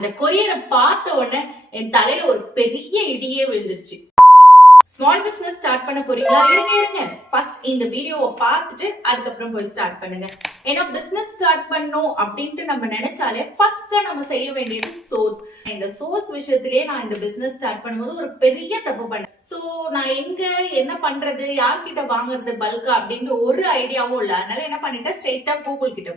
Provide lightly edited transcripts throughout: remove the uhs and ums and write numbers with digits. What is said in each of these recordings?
அந்த கொரியரை பார்த்த உடனே என் தலையில ஒரு பெரிய இடியே விழுந்துருச்சு. ஸ்மால் பிசினஸ் ஸ்டார்ட் பண்ண போறீங்களா? இருங்க ஃபர்ஸ்ட் இந்த வீடியோவை பார்த்துட்டு அதுக்கப்புறம் போய் ஸ்டார்ட் பண்ணுங்க. ஏன்னா பிசினஸ் ஸ்டார்ட் பண்ணணும் அப்படின்ட்டு நம்ம நினைச்சாலே ஃபர்ஸ்ட் நம்ம செய்ய வேண்டியது சோர்ஸ். இந்த சோர்ஸ் விஷயத்திலேயே நான் இந்த பிசினஸ் ஸ்டார்ட் பண்ணும்போது ஒரு பெரிய தப்பு பண்ணேன். ஸோ நான் எங்க என்ன பண்றது, யார்கிட்ட வாங்குறது பல்கா அப்படின்ற ஒரு ஐடியாவும் இல்லை. அதனால என்ன பண்ணிட்டேன், ஸ்ட்ரெயிட்டா கூகுள் கிட்ட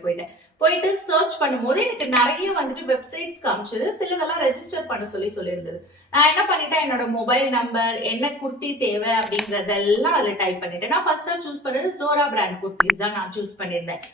போயிட்டு சர்ச் பண்ணும்போது எனக்கு நிறைய வந்துட்டு வெப்சைட்ஸ் காமிச்சது. சிலதெல்லாம் ரெஜிஸ்டர் பண்ண சொல்லியிருந்தது. நான் என்ன பண்ணிட்டேன், என்னோட மொபைல் நம்பர், என்ன குர்த்தி தேவை அப்படிங்கறதெல்லாம் அதுல டைப் பண்ணிட்டேன். நான் ஃபர்ஸ்டா சூஸ் பண்ணது ஜோரா பிராண்ட் குர்த்திஸ் தான் நான் சூஸ் பண்ணியிருந்தேன்.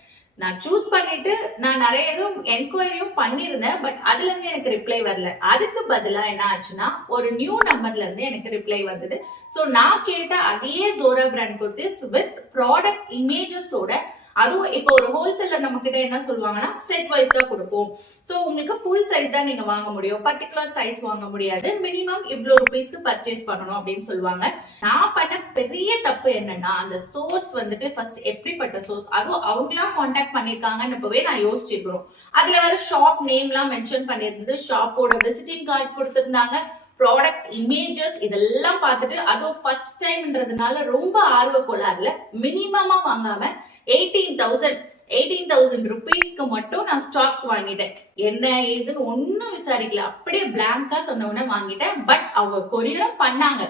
நான் சூஸ் பண்ணிட்டு நான் நிறைய எதுவும் என்கொயரியும் பண்ணியிருந்தேன். பட் அதுல இருந்து எனக்கு ரிப்ளை வரல. அதுக்கு பதிலா என்ன ஆச்சுன்னா, ஒரு நியூ நம்பர்ல இருந்து எனக்கு ரிப்ளை வந்தது. ஸோ நான் கேட்ட அதே ஜோரா பிராண்ட் குர்த்திஸ் வித் ப்ராடக்ட் இமேஜஸோட, அதுவும் இப்போ ஒரு ஹோல்சேலர் நம்ம கிட்ட என்ன சொல்லுவாங்கன்னா, செட் வைஸ் தான் கொடுப்போம். ஸோ உங்களுக்கு ஃபுல் சைஸ் தான் நீங்க வாங்க முடியும், பர்டிகுலர் சைஸ் வாங்க முடியாது, மினிமம் இவ்வளோ ருபீஸ்க்கு பர்ச்சேஸ் பண்ணணும் அப்படின்னு சொல்லுவாங்க. நான் பண்ண பெரிய தப்பு என்னன்னா, அந்த சோர்ஸ் வந்துட்டு ஃபர்ஸ்ட் எப்படிப்பட்ட சோர்ஸ், அதுவும் அவங்களா கான்டாக்ட் பண்ணிருக்காங்கன்னு இப்பவே நான் யோசிச்சிருக்கணும். அதுல வர ஷாப் நேம்லாம் மென்ஷன் பண்ணியிருந்தது, ஷாப்போட விசிட்டிங் கார்டு கொடுத்திருந்தாங்க, ப்ராடக்ட் இமேஜஸ் இதெல்லாம் பார்த்துட்டு, அதுவும் ஃபர்ஸ்ட் டைம்ன்றதுனால ரொம்ப ஆர்வ கோளாறுல மினிமமா வாங்காம 18,000 ருபீஸ்க்கு மட்டும் நான் ஸ்டாக்ஸ் வாங்கிட்டேன். என்ன ஏதுன்னு ஒன்னும் விசாரிக்கல, அப்படியே பிளாங்கா சொன்ன உடனே வாங்கிட்டேன். பட் அவங்க கொரியரும் பண்ணாங்க.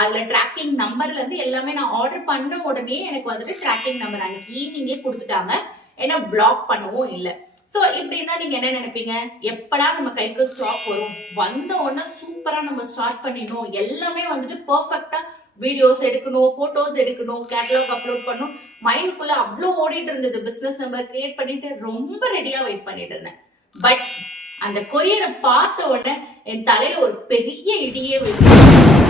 அதுல ட்ராக்கிங் நம்பர்ல இருந்து எல்லாமே நான் ஆர்டர் பண்ண உடனே எனக்கு வந்துட்டு ட்ராக்கிங் நம்பர் அன்னைக்கு ஈவினிங்கே கொடுத்துட்டாங்க. என்ன பிளாக் பண்ணவும் இல்லை. சோ இப்படி இருந்தா நீங்க என்ன நினைப்பீங்க, எப்படா நம்ம கைக்கு ஸ்டாக் வரும், வந்த உடனே சூப்பரா நம்ம ஸ்டார்ட் பண்ணிடணும், எல்லாமே வந்துட்டு பெர்ஃபெக்ட்டா வீடியோஸ் எடுக்கணும், போட்டோஸ் எடுக்கணும், கேட்டலாக் அப்லோட் பண்ணணும், மைண்டுக்குள்ள அவ்வளோ ஓடிட்டு இருந்தது. பிசினஸ் நம்பர் கிரியேட் பண்ணிட்டு ரொம்ப ரெடியா வெயிட் பண்ணிட்டு இருந்தேன். பட் அந்த கொரியரை பார்த்த உடனே என் தலையில ஒரு பெரிய இடியே விழுந்துச்சு.